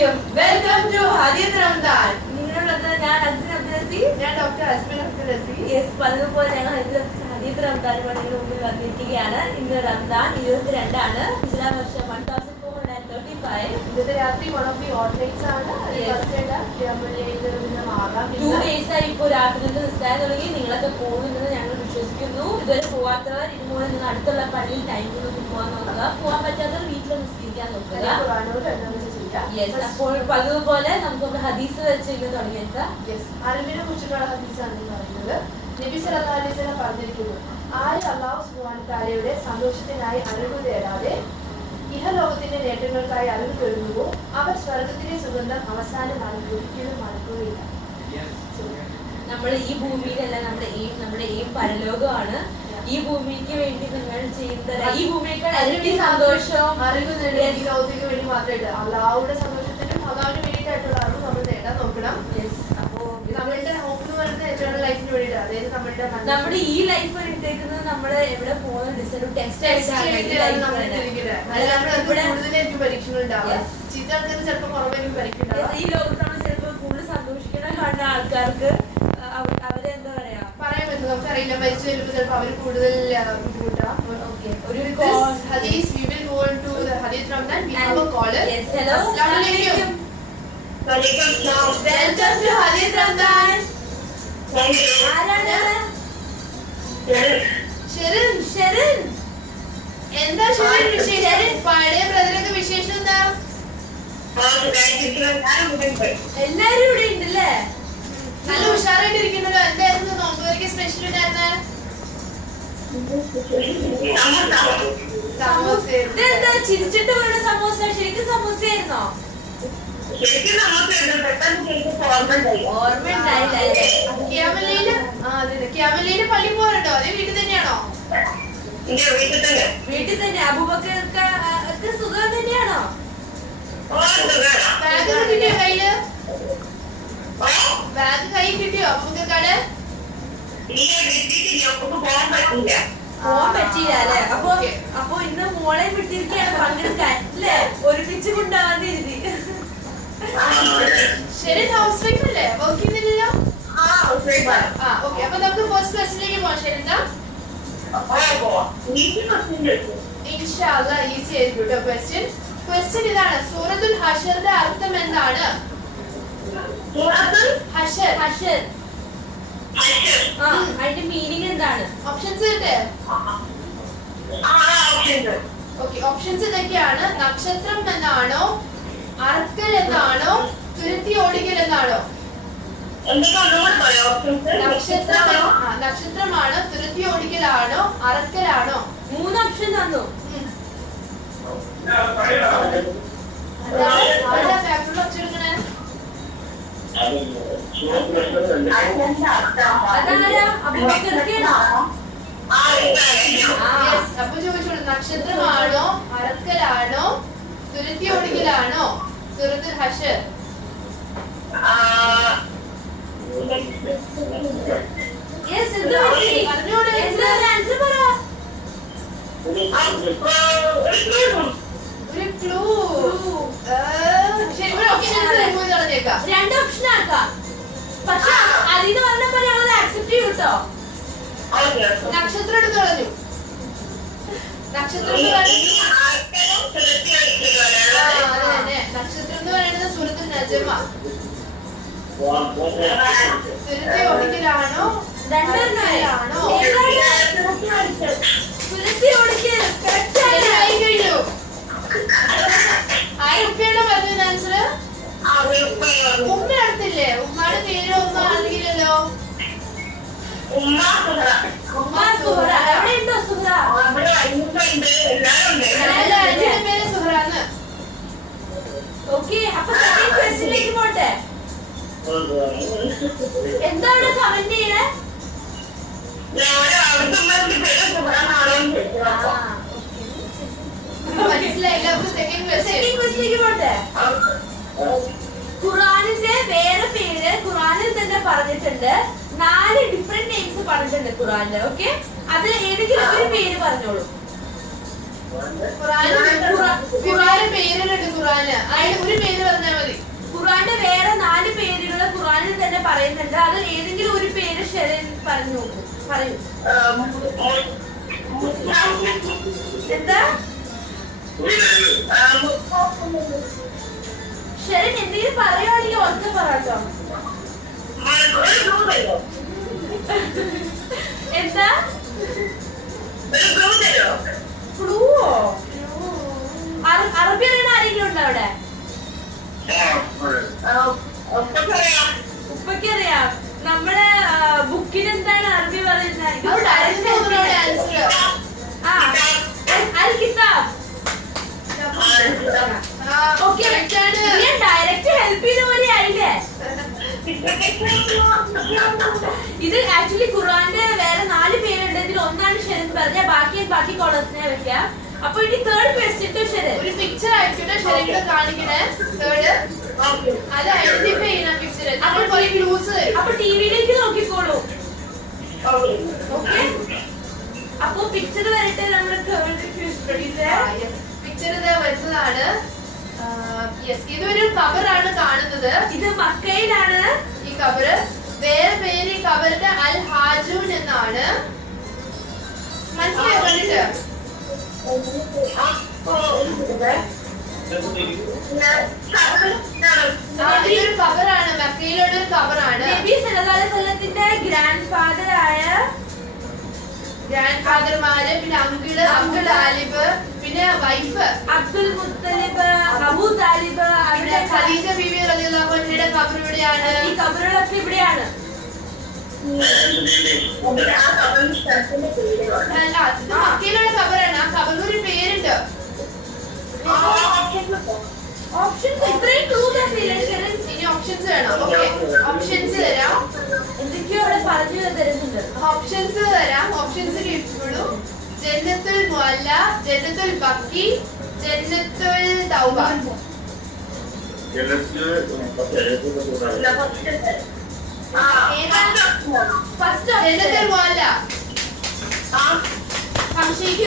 ആയിരിക്കും. Welcome to Hadith Ramadan. നിങ്ങളുള്ളത് ഞാൻ അസ്മിൻ അബ്ദുൽ അസീസ്, ഞാൻ ഡോക്ടർ അസ്മിൻ അബ്ദുൽ അസീസ്. യെസ്, പതിവുപോലെ ഞങ്ങൾ ഹദീത് റംദാൻ നിങ്ങളുടെ മുമ്പിൽ വന്നിരിക്കുകയാണ്. ഇന്ന് റംദാൻ 22 ഇസ്ലാം വർഷം 1435. ഇന്നത്തെ രാത്രി one of the odd nights ആണ്. 2 days ആയി ഇപ്പോൾ രാത്രിയിലത്തെ നിസ്കാരം തുടങ്ങി. നിങ്ങളൊക്കെ പോകുന്നുണ്ടെന്ന് ഞങ്ങൾ വിശ്വസിക്കുന്നു. ഇതുവരെ പോവാത്തവർ ഇതുപോലെ നിങ്ങൾ അടുത്തുള്ള പള്ളിയിൽ ടൈമിൽ പോകാൻ നോക്കുക. പോകാൻ പറ്റാത്തവർ വീട്ടിൽ നിസ്കരിക്കാൻ നോക്കുക. അപ്പോൾ പതിവുപോലെ നമുക്ക് ഹദീസ് വെച്ച് ഇന്ന് തുടങ്ങിയേക്കാം. അറിവിനെ കുറിച്ചുള്ള ഹദീസാണ് പറയുന്നത്. നബി സല്ലല്ലാഹു അലൈഹി വസല്ലം പറഞ്ഞിരിക്കുന്നു, ആര് അല്ലാഹു സുബ്ഹാനഹു തആലയുടെ സന്തോഷത്തിനായി അറിവ് തേടാതെ ഇഹലോകത്തിന്റെ നേട്ടങ്ങൾക്കായി അറിവ് തേടുന്നുവോ അവർ സ്വർഗത്തിലെ സുഗന്ധം അവസാനം ഒരിക്കലും മറക്കുകയില്ല. നമ്മൾ ഈ ഭൂമിയിലല്ല, നമ്മുടെ ഈ പരലോകമാണ്. ഈ ഭൂമിക്ക് വേണ്ടി നിങ്ങൾ ചെയ്യുന്നത് ഈ ഭൂമിയേക്കാൾ അതിന്റെ സന്തോഷവും അറിവ് ഈ ലോകത്തേക്ക് വേണ്ടി മാത്രമായിട്ട് അള്ളാഹുടെ സന്തോഷത്തിനും അള്ളാഹുവിന് വേണ്ടിയിട്ടായിട്ടുള്ള അറിവ് നമ്മൾ നേടാൻ നോക്കണം. അപ്പോ നമ്മളുടെ ഹോപ്പ് എന്ന് പറയുന്നത് എറ്റേണൽ ലൈഫിന് വേണ്ടിയിട്ട്, അതായത് നമ്മുടെ ഈ ലൈഫ് ഇട്ടേക്കുന്നത് നമ്മൾ എവിടെ പോകുന്ന ടെസ്റ്റ് കൂടുതലായിരിക്കും പരീക്ഷകൾ ഉണ്ടാവുക. ചീത്ത ആൾക്കാർക്ക് ചിലപ്പോൾ കുറവായിരിക്കും പരീക്ഷ ഉണ്ടാവുക. ഈ ലോകത്ത് നമ്മൾ ചിലപ്പോൾ കൂടുതൽ സന്തോഷിക്കണം കാണുന്ന ആൾക്കാർക്ക് അവരെന്താ പറയാ പറയാൻ പറ്റും, നമുക്കറിയില്ല. മരിച്ചു വരുമ്പോൾ ചിലപ്പോൾ അവർ കൂടുതൽ ബുദ്ധിമുട്ടാണ്. എന്താ വിശേഷം? പഴയ ബ്രദറൊക്കെ വിശേഷം എന്താ? എല്ലാരും ഇവിടെ ഉണ്ടല്ലേ? നല്ല ഉഷാറായിട്ട് ഇരിക്കുന്നല്ലോ. എന്തായിരുന്നു നോമ്പുകാർക്ക് സ്പെഷ്യൽ ഉണ്ടായിരുന്നെ? സമൂസ. ഇതെന്താ ചിരിച്ചിട്ട് വേണ്ട സമൂസ? ശരിക്കും സമൂസയായിരുന്നോ? ഓർമ്മയുണ്ടായില്ലേ? ക്യാമലയില് പള്ളി പോകാറുണ്ടോ? അതേ വീട്ടിൽ തന്നെയാണോ? വീട്ടിൽ തന്നെ. അബൂബക്കർക്ക് സുഖം തന്നെയാണോ? ബാഗ് കിട്ടിയോ കയ്യില്? ബാഗ് കൈ കിട്ടിയോ അബൂബക്കർക്കാട്? പോവാൻ പറ്റിയില്ല അല്ലെ? അപ്പൊ ഇന്ന് മോളെ വിട്ടിരിക്കുകയാണ് പങ്കെടുക്കാൻ അല്ലേ? ഒരുമിച്ച് കൊണ്ടാവാൻ കരുതി. ശരി, ഹൗസ് വൈഫ് അല്ലേ? വർക്ക് ചെയ്യുന്നില്ലല്ലോ? ഓക്കെ, അപ്പൊ നമുക്ക് ഫസ്റ്റ് ക്വസ്റ്റ്യനിലേക്ക് പോവാം. ശരി, ഇൻഷാ അല്ലാഹ് ഈസി ആയിരിക്കും കേട്ടോ ക്വസ്റ്റ്യൻ ഇതാണ്. സൂറത്തുൽ ഹശറിന്റെ അർത്ഥം എന്താണ്? അതിന്റെ മീനിങ് എന്താണ്? ഓപ്ഷൻസ് കിട്ടേ? ഓക്കെ, ഓപ്ഷൻസ് ഇതൊക്കെയാണ്. നക്ഷത്രം എന്നാണോ, അറക്കൽ എന്നാണോ, തുരുത്തി ഓടിക്കൽ എന്നാണോ? നക്ഷത്രമാണോ, തുരുത്തി ഓടിക്കലാണോ, അറക്കലാണോ? 3 ഓപ്ഷൻ തന്നു. ആരാ ബാക്കിലുള്ള ഒച്ചെടുക്കണേ? അതാരാ? അബൂബക്കർക്കാണോ? അപ്പൊ ചോദിച്ചോളൂ, നക്ഷത്രമാണോ, അറക്കലാണോ, തുരുത്തി ഓടിക്കലാണോ? സൂറത്തുൽ ഹശർ. പറഞ്ഞോളൂ, ആൻസർ പറ. ഒരു ക്ലൂ. ശരി, 2 ഓപ്ഷൻ ആക്കാം. പക്ഷെ അതിന് പറഞ്ഞപ്പോ ഞങ്ങളത് ആക്സെപ്റ്റ് ചെയ്യും കേട്ടോ. നക്ഷത്രം എടുത്ത് കളഞ്ഞു. നക്ഷത്രം എന്ന് പറയുന്നത് സൂറത്തുൽ നജ്മ. തുരുത്തി ഓടിക്കലാണോ, രണ്ടെണ്ണമാണോ? തുരുത്തി ഓടിക്കൽ കഴിഞ്ഞു. 1000 പറഞ്ഞ ആൻസർ. ഉമ്മ അടുത്തില്ലേ? ഉമ്മയുടെ പേര് ഒന്നും അറിയില്ലല്ലോ. എവിടെയുണ്ടോ സുഹറ? പേര് സുഹറാന്ന്. ഓക്കെ, അപ്പൊ സെക്കൻഡ് ക്വസ്റ്റ്യനിലേക്ക് പോട്ടെ. എന്താണ് കമന്റ് ചെയ്യണേ? മനസ്സിലായില്ല. സെക്കൻഡ് ക്വസ്റ്റ്യനിലേക്ക് പോട്ടെ. ഖുറാനിന്റെ വേറെ പേര് ഖുറാനിൽ തന്നെ പറഞ്ഞിട്ടുണ്ട്. 4 ഡിഫറെന്റ് നെയിംസ് പറഞ്ഞിട്ടുണ്ട് ഖുറാനില്. ഓക്കെ, അതിൽ ഏതെങ്കിലും ഒരു പേര് പറഞ്ഞോളൂ. ഖുറാനിൽ പേരുകളുണ്ട്. ഖുർആന് ഒരു പേര് പറഞ്ഞാൽ മതി. ഖുർആന്റെ വേറെ 4 പേരുകൾ ഖുർആനിൽ തന്നെ പറയുന്നുണ്ട്. അതിൽ ഏതെങ്കിലും ഒരു പേര് ഷെറിൻ പറഞ്ഞു നോക്കൂ. പറയൂ. എന്താ ഷെറിൻ എന്തെങ്കിലും പറയുവാണെങ്കിൽ ഒറ്റ പറയാട്ടോ. എന്താ ക്ലൂവോ? അറബി അറിയുന്ന ആരെങ്കിലും ഉണ്ടോ അവിടെ? ഉപ്പക്കറിയാം. നമ്മുടെ ബുക്കിന് എന്താണ് അറബി പറയുന്നത്? അൽ കിതാബ്. ഓക്കെ, ഞാൻ ഡയറക്റ്റ് ഹെൽപ്പ് ചെയ്ത പോലെ ആയില്ലേ? ഇത് ആക്ച്വലി ഖുർആന്റെ വേറെ 4 പേരുണ്ട്. ഇതിൽ ഒന്നാണ് ഷെറിൻ പറഞ്ഞ. ബാക്കി കോളേഴ്സിനെ വെക്കാം. അപ്പൊ ഇനി തേർഡ് ക്വസ്റ്റ്യൻ ടു ഷെറിൻ. ഒരു പിക്ചർ ആയിക്കോട്ടെ ഷെറിൻ കാണിക്കണേ. തേർഡ് അത് ഐഡന്റിഫൈ ചെയ്യുന്ന പിക്ചർ. അപ്പോൾ കുറെ ക്ലൂസ് തരും. അപ്പൊ ടിവിയിലേക്ക് നോക്കിക്കോളൂ. ഓക്കെ, അപ്പൊ പിക്ചർ വരട്ടെ. നമ്മുടെ പിക്ചർ ഇത് വരുന്നതാണ്. ഇതൊരു കബറാണ് കാണുന്നത്. ഇത് മക്കയിലാണ് ഈ കബറ്. വേറെ പേര് ഈ കബറിന്റെ അൽ ഹാജൂൻ എന്നാണ്. മനസ്സിലായോ? കണ്ടിട്ട് ഇതൊരു കബറാണ്. മക്കയിലുള്ള ഒരു കബറാണ്. നബി സല്ലല്ലാഹു അലൈഹി വസല്ലത്തിന്റെ ഗ്രാൻഡ് ഫാദർമാര്, പിന്നെ അങ്കിൾ താലിബ്, പിന്നെ വൈഫ് അബ്ദുൽ മുത്തലിബ്, അബൂ താലിബ്, അവിടെ ഖദീജ ബീവി റളിയല്ലാഹു അൻഹയുടെ ഖബർ ഇവിടെയാണ്. ഈ ഖബറുകളൊക്കെ ഇവിടെയാണ്. മക്കയിലുള്ള ഖബറാണ്. ആ ഖബറിന് ഒരു പേരുണ്ട്. ഓപ്ഷൻസ് ഇത്രയും ക്ലൂ തന്നില്ലേ ഷെറിൻ? ഇനി ഓപ്ഷൻസ് വേണം. ഓക്കെ, ഓപ്ഷൻസ് തരാം. എന്തൊക്കെയോ അവിടെ പറഞ്ഞു തരുന്നുണ്ട്. ഓപ്ഷൻസ് തരാം. ഓപ്ഷൻസ് കേൾക്കുള്ളൂ. ജന്നത്തുൽ മുഅല്ല, ജന്നത്തുൽ ബക്കി, ജന്നത്തുൽ തൗബ. ഫസ്റ്റ് ജന്നത്തുൽ മുഅല്ല. സംശയിക്കും.